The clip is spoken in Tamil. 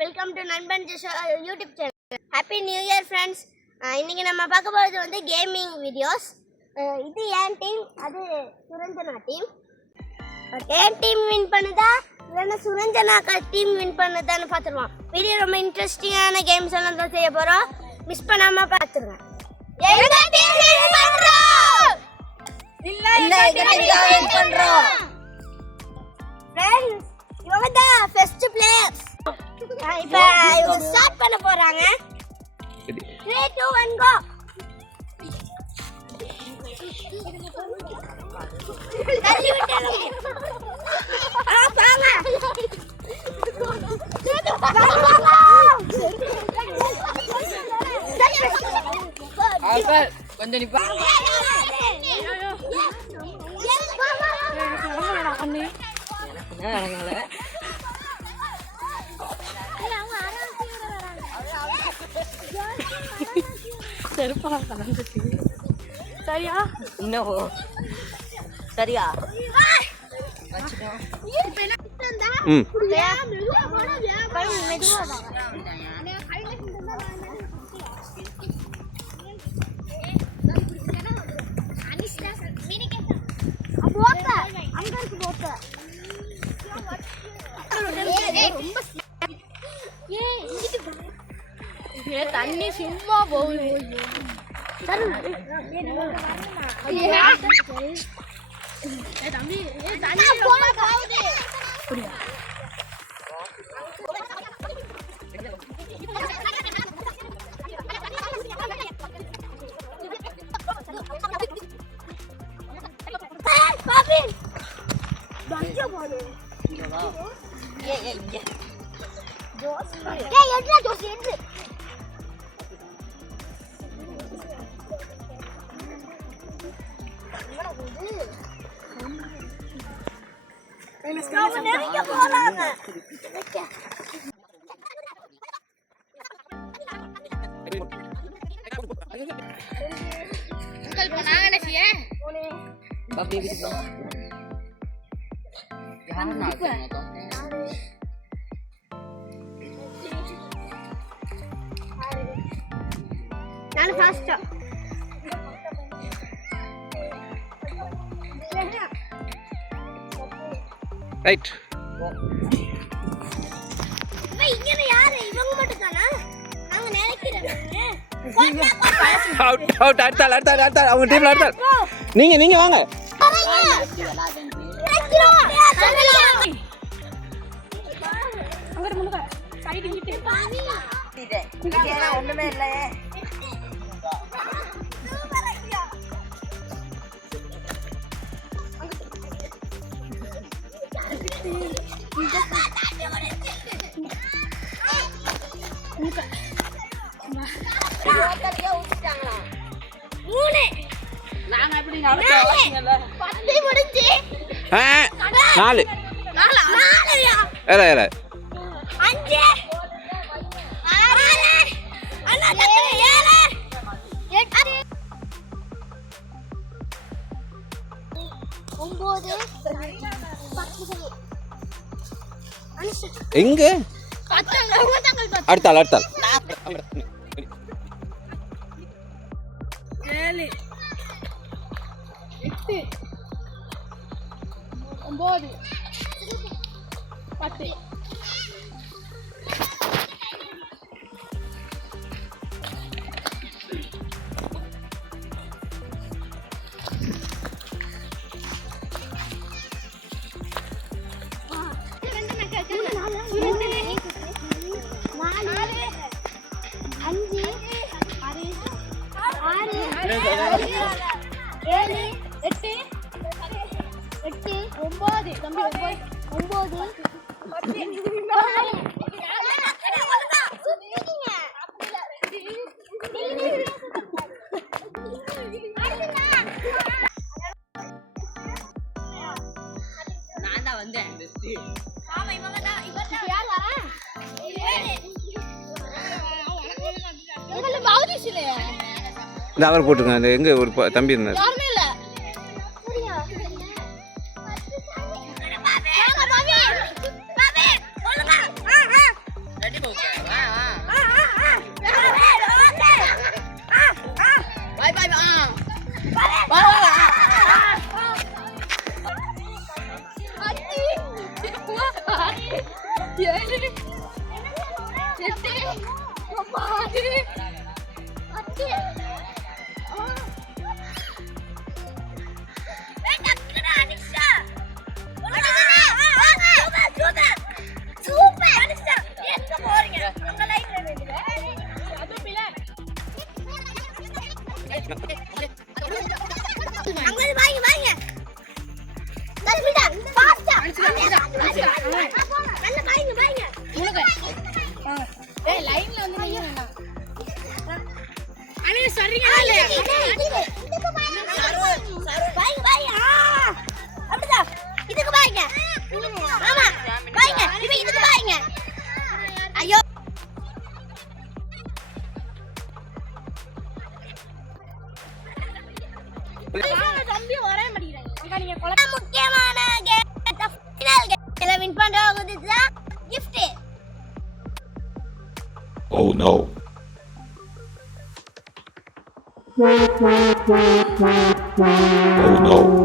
வெல்கம் டு நண்பன் YouTube channel. Happy new year friends. இன்னைக்கு நம்ம பார்க்க போகிறது வந்து கேமிங் வீடியோஸ். இது என் டீம், அது சுரஞ்சனா டீம். என் டீம் வின் பண்ணுதா இல்லைன்னா சுரஞ்சனா டீம் வின் பண்ணுதான்னு பார்த்துருவோம். வீடியோ ரொம்ப இன்ட்ரெஸ்டிங்கான கேம்ஸ் எல்லாம் தான் செய்ய போகிறோம். மிஸ் பண்ணாமல் பார்த்துருவேன். இவங்க தான் ஃபர்ஸ்ட் பிளேயர்ஸ். இப்போ இவங்க ஸ்டார்ட் பண்ண போறாங்க. 3 2 1 கோ. தள்ளி விட்டாங்க. வாங்க. ஆல்கால் கொஞ்சம் நிப்பா. அண்ணே என்ன நடக்கல. செருப்பா கலந்துச்சு. சரியா இன்னும் சரியா வச்சுட்டோம். இப்போ என்ன பண்ணா மெதுவா போனா மெதுவா வா. அனிஷ்டா மீனி கேட்டா போக்க அங்க இருக்கு போக்க. ரொம்ப ஏ தண்ணி சும்மா போகுது. சரி தம்பி தண்ணி போகுது. புரியா பாபி பஞ்ச போடு. ஏ ஜோஸ் ஏ எட்ரா ஜோஸ் எட்ரா நான் ஃபர்ஸ்ட். ரைட். இங்க யாரு இவங்க மட்டும் தானா? நாங்க நினைக்கிறோம். அவுட் அடுத்த அவங்க டீம்ல அடுத்த நீங்க வாங்க. அங்க முன்னுங்க சைடு கிட்ட இது ஒண்ணுமே இல்ல. நாங்க எப்படி நடந்தோம்ல 10 முடிஞ்சு 4 ஏல 5 6 அண்ணா 7 8 9 10 எங்க அடுத்தாள் 7 8 9 10 நான் தான் வந்தேன். ஆமா இவங்க தான் யார் வரா? இதெல்லாம் பவுதிஸ் இல்லையா? இந்த அவர் போட்டுங்க. அந்த எங்க ஒரு தம்பி இருந்தார். யாருமே இல்ல. சரியா? பாபி பாபி பாபி சொல்லுங்க. ரெடி போ. லைன்ல வந்து நீங்க வேண்டாம் ஐயோ முக்கியமான கேம் வின் பண்றவங்க gift Oh no. Oh no.